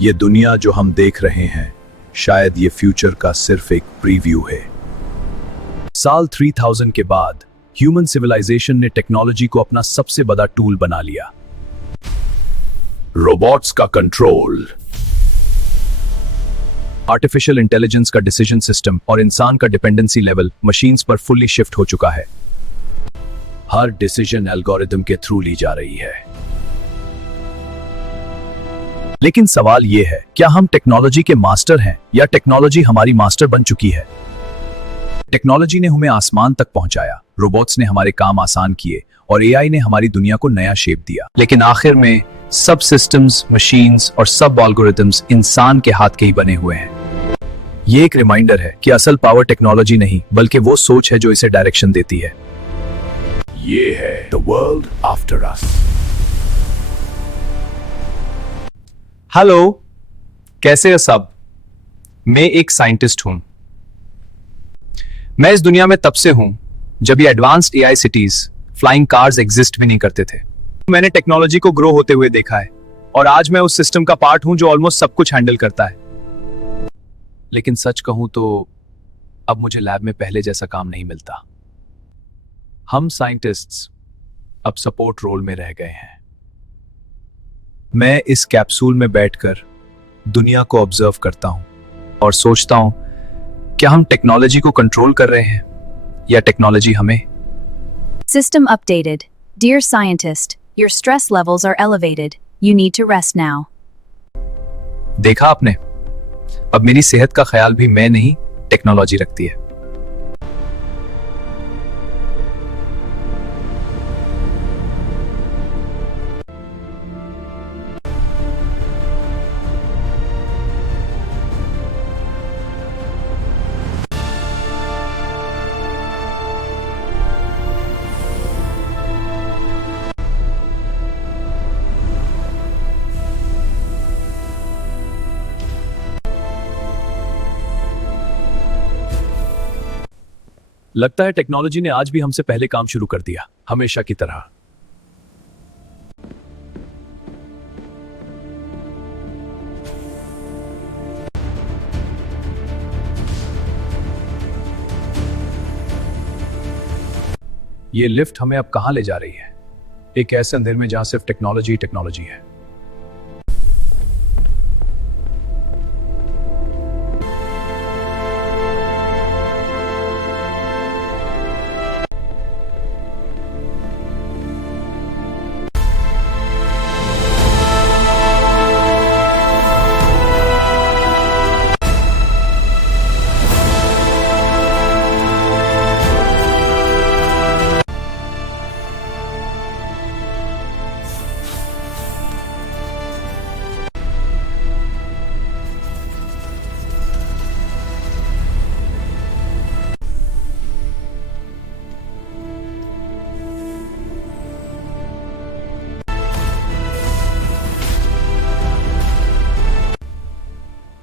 ये दुनिया जो हम देख रहे हैं, शायद ये फ्यूचर का सिर्फ एक प्रीव्यू है। साल 3000 के बाद ह्यूमन सिविलाइजेशन ने टेक्नोलॉजी को अपना सबसे बड़ा टूल बना लिया। रोबोट्स का कंट्रोल, आर्टिफिशियल इंटेलिजेंस का डिसीजन सिस्टम और इंसान का डिपेंडेंसी लेवल मशीन्स पर फुल्ली शिफ्ट हो चुका है। हर डिसीजन एल्गोरिथम के थ्रू ली जा रही है। लेकिन सवाल यह है, क्या हम टेक्नोलॉजी के मास्टर हैं या टेक्नोलॉजी हमारी मास्टर बन चुकी है? टेक्नोलॉजी ने हमें आसमान तक पहुंचाया, रोबोट्स ने हमारे काम आसान किए और एआई ने हमारी दुनिया को नया शेप दिया। लेकिन आखिर में सब सिस्टम्स, मशीन्स और सब एल्गोरिथम्स इंसान के हाथ के ही बने हुए हैं। ये एक रिमाइंडर है कि असल पावर टेक्नोलॉजी नहीं, बल्कि वो सोच है जो इसे डायरेक्शन देती है। ये है the world after us. Hello, कैसे हो सब? मैं एक साइंटिस्ट हूं। मैं इस दुनिया में तब से हूं जब ये advanced AI cities, flying cars exist भी नहीं करते थे। मैंने टेक्नोलॉजी को ग्रो होते हुए देखा है और आज मैं उस सिस्टम का पार्ट हूं जो ऑलमोस्ट सब कुछ हैंडल करता है। लेकिन सच कहूं तो अब मुझे लैब में पहले जैसा काम नहीं मिलता। हम साइंटिस्ट्स अब सपोर्ट रोल में रह गए हैं। मैं इस कैप्सूल में बैठकर दुनिया को ऑब्जर्व करता हूं और सोचता हूं, क्या हम टेक्नोलॉजी को कंट्रोल कर रहे हैं या टेक्नोलॉजी हमें? System updated. Dear scientist, your stress levels are elevated. You need to rest now. देखा आपने, अब मेरी सेहत का ख्याल भी मैं नहीं, टेक्नोलॉजी रखती है। लगता है टेक्नोलॉजी ने आज भी हमसे पहले काम शुरू कर दिया, हमेशा की तरह। ये लिफ्ट हमें अब कहां ले जा रही है? एक ऐसे अंधेरे में जहां सिर्फ टेक्नोलॉजी ही टेक्नोलॉजी है।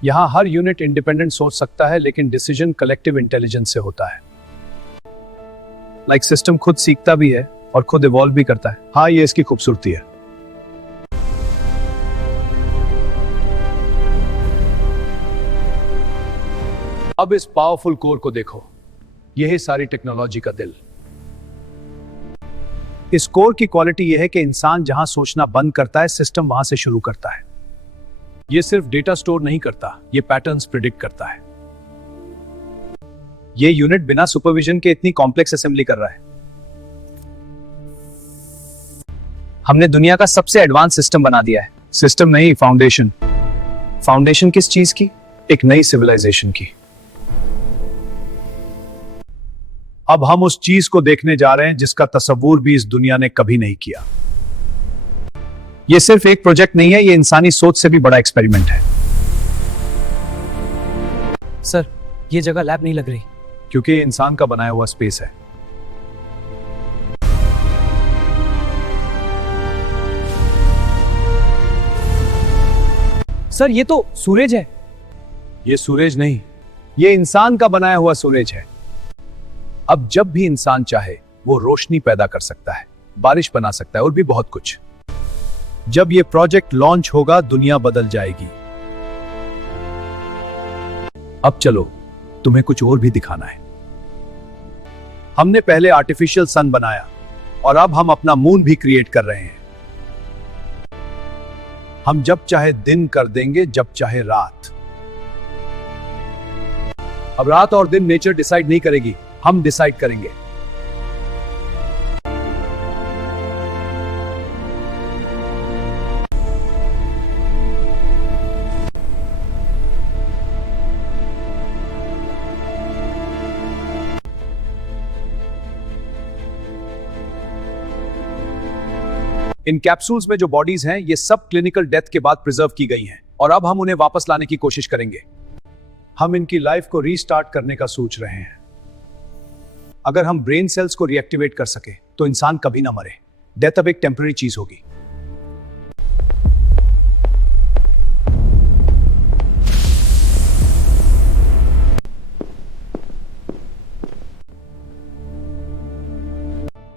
यहां हर यूनिट इंडिपेंडेंट सोच सकता है, लेकिन डिसीजन कलेक्टिव इंटेलिजेंस से होता है। सिस्टम खुद सीखता भी है और खुद इवॉल्व भी करता है। हाँ, ये इसकी खूबसूरती है। अब इस पावरफुल कोर को देखो, यह है सारी टेक्नोलॉजी का दिल। इस कोर की क्वालिटी यह है कि इंसान जहां सोचना बंद करता है, सिस्टम वहां से शुरू करता है। ये सिर्फ डेटा स्टोर नहीं करता, ये पैटर्न्स प्रिडिक्ट करता है। ये यूनिट बिना सुपरविजन के इतनी कॉम्प्लेक्स असेंबली कर रहा है। हमने दुनिया का सबसे एडवांस सिस्टम बना दिया है। सिस्टम नहीं, फाउंडेशन। फाउंडेशन किस चीज की? एक नई सिविलाइजेशन की। अब हम उस चीज को देखने जा रहे हैं जिसका तस्वुर भी इस दुनिया ने कभी नहीं किया। यह सिर्फ एक प्रोजेक्ट नहीं है, यह इंसानी सोच से भी बड़ा एक्सपेरिमेंट है। सर, यह जगह लैब नहीं लग रही। क्योंकि इंसान का बनाया हुआ स्पेस है। सर, ये तो सूरज है। यह सूरज नहीं, यह इंसान का बनाया हुआ सूरज है। अब जब भी इंसान चाहे वो रोशनी पैदा कर सकता है, बारिश बना सकता है और भी बहुत कुछ। जब यह प्रोजेक्ट लॉन्च होगा, दुनिया बदल जाएगी। अब चलो, तुम्हें कुछ और भी दिखाना है। हमने पहले आर्टिफिशियल सन बनाया और अब हम अपना मून भी क्रिएट कर रहे हैं। हम जब चाहे दिन कर देंगे, जब चाहे रात। अब रात और दिन नेचर डिसाइड नहीं करेगी, हम डिसाइड करेंगे। इन कैप्सूल्स में जो बॉडीज हैं, ये सब क्लिनिकल डेथ के बाद प्रिजर्व की गई हैं और अब हम उन्हें वापस लाने की कोशिश करेंगे। हम इनकी लाइफ को रीस्टार्ट करने का सोच रहे हैं। अगर हम ब्रेन सेल्स को रीएक्टिवेट कर सके तो इंसान कभी ना मरे। डेथ अब एक टेम्पररी चीज होगी।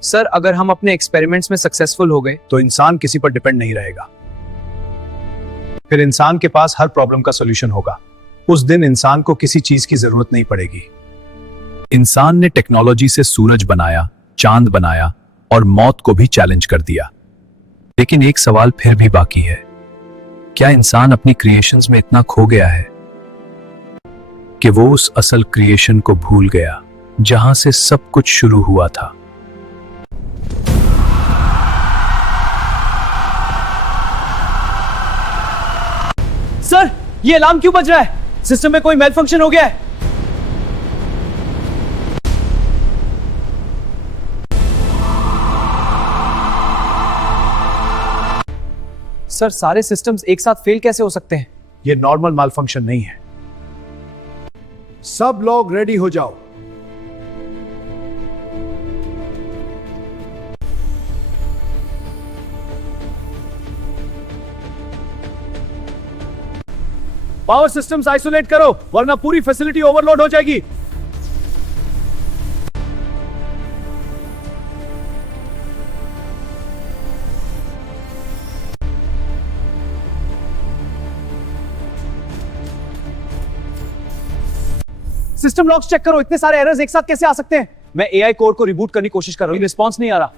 सर अगर हम अपने एक्सपेरिमेंट्स में सक्सेसफुल हो गए तो इंसान किसी पर डिपेंड नहीं रहेगा। फिर इंसान के पास हर प्रॉब्लम का सॉल्यूशन होगा। उस दिन इंसान को किसी चीज की जरूरत नहीं पड़ेगी। इंसान ने टेक्नोलॉजी से सूरज बनाया, चांद बनाया और मौत को भी चैलेंज कर दिया। लेकिन एक सवाल फिर भी बाकी है। क्या इंसान अपनी क्रिएशंस में इतना खो गया है कि वो उस असल क्रिएशन को भूल गया जहां से सब कुछ शुरू हुआ था? सर ये अलार्म क्यों बज रहा है? सिस्टम में कोई मेल फंक्शन हो गया है। सर सारे सिस्टम्स एक साथ फेल कैसे हो सकते हैं? ये नॉर्मल माल फंक्शन नहीं है। सब लोग रेडी हो जाओ। पावर सिस्टम्स आइसोलेट करो, वरना पूरी फैसिलिटी ओवरलोड हो जाएगी। सिस्टम लॉक्स चेक करो, इतने सारे एरर्स एक साथ कैसे आ सकते हैं? मैं एआई कोर को रिबूट करने की कोशिश कर रहा हूं, रिस्पॉन्स नहीं आ रहा।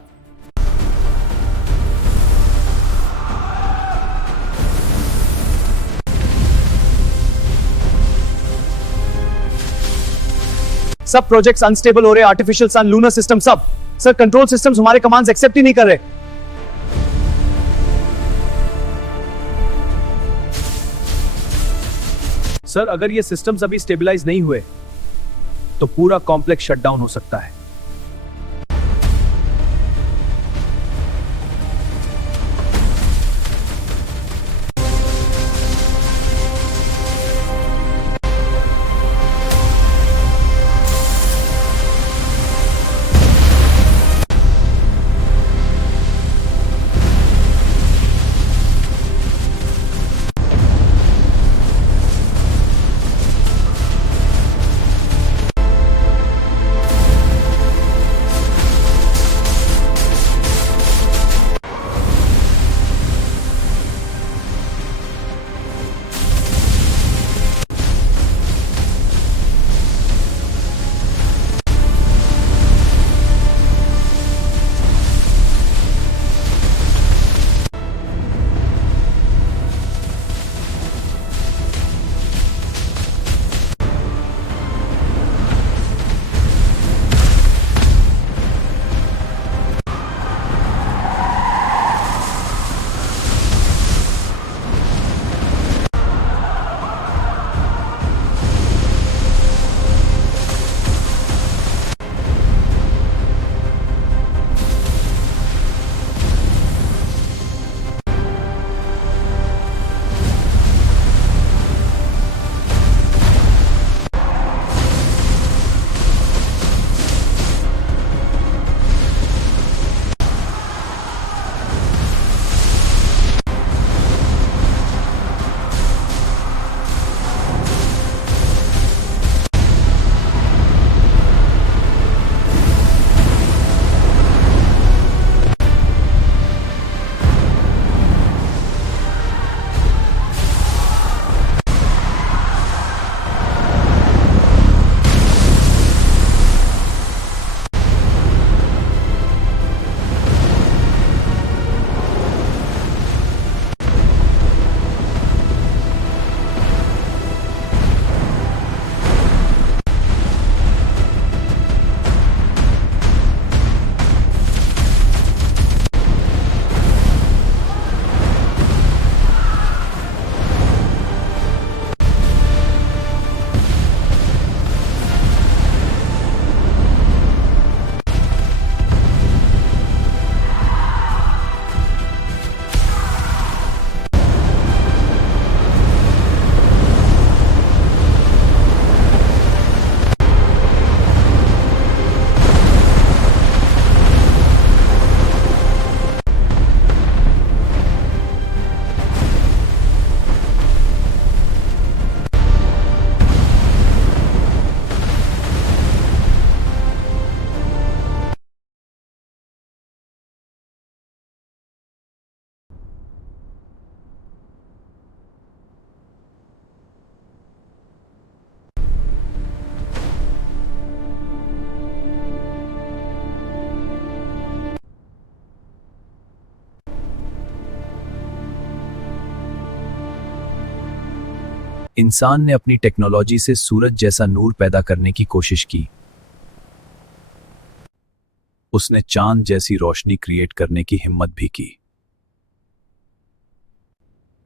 सब प्रोजेक्ट्स अनस्टेबल हो रहे, आर्टिफिशियल सन, लूनर सिस्टम, सब। सर कंट्रोल सिस्टम्स हमारे कमांड्स एक्सेप्ट ही नहीं कर रहे। सर अगर ये सिस्टम्स अभी स्टेबलाइज नहीं हुए तो पूरा कॉम्प्लेक्स शटडाउन हो सकता है। इंसान ने अपनी टेक्नोलॉजी से सूरज जैसा नूर पैदा करने की कोशिश की। उसने चांद जैसी रोशनी क्रिएट करने की हिम्मत भी की।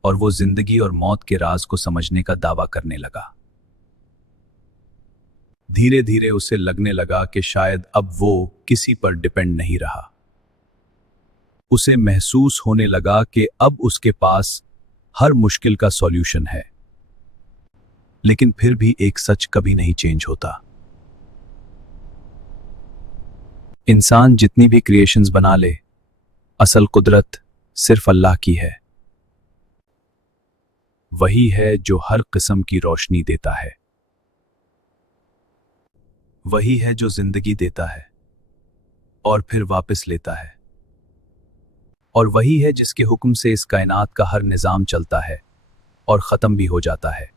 और वो जिंदगी और मौत के राज को समझने का दावा करने लगा। धीरे धीरे उसे लगने लगा कि शायद अब वो किसी पर डिपेंड नहीं रहा। उसे महसूस होने लगा कि अब उसके पास हर मुश्किल का सॉल्यूशन है। लेकिन फिर भी एक सच कभी नहीं चेंज होता। इंसान जितनी भी क्रिएशंस बना ले, असल कुदरत सिर्फ अल्लाह की है। वही है जो हर किस्म की रोशनी देता है। वही है जो जिंदगी देता है और फिर वापस लेता है। और वही है जिसके हुक्म से इस कायनात का हर निजाम चलता है और खत्म भी हो जाता है।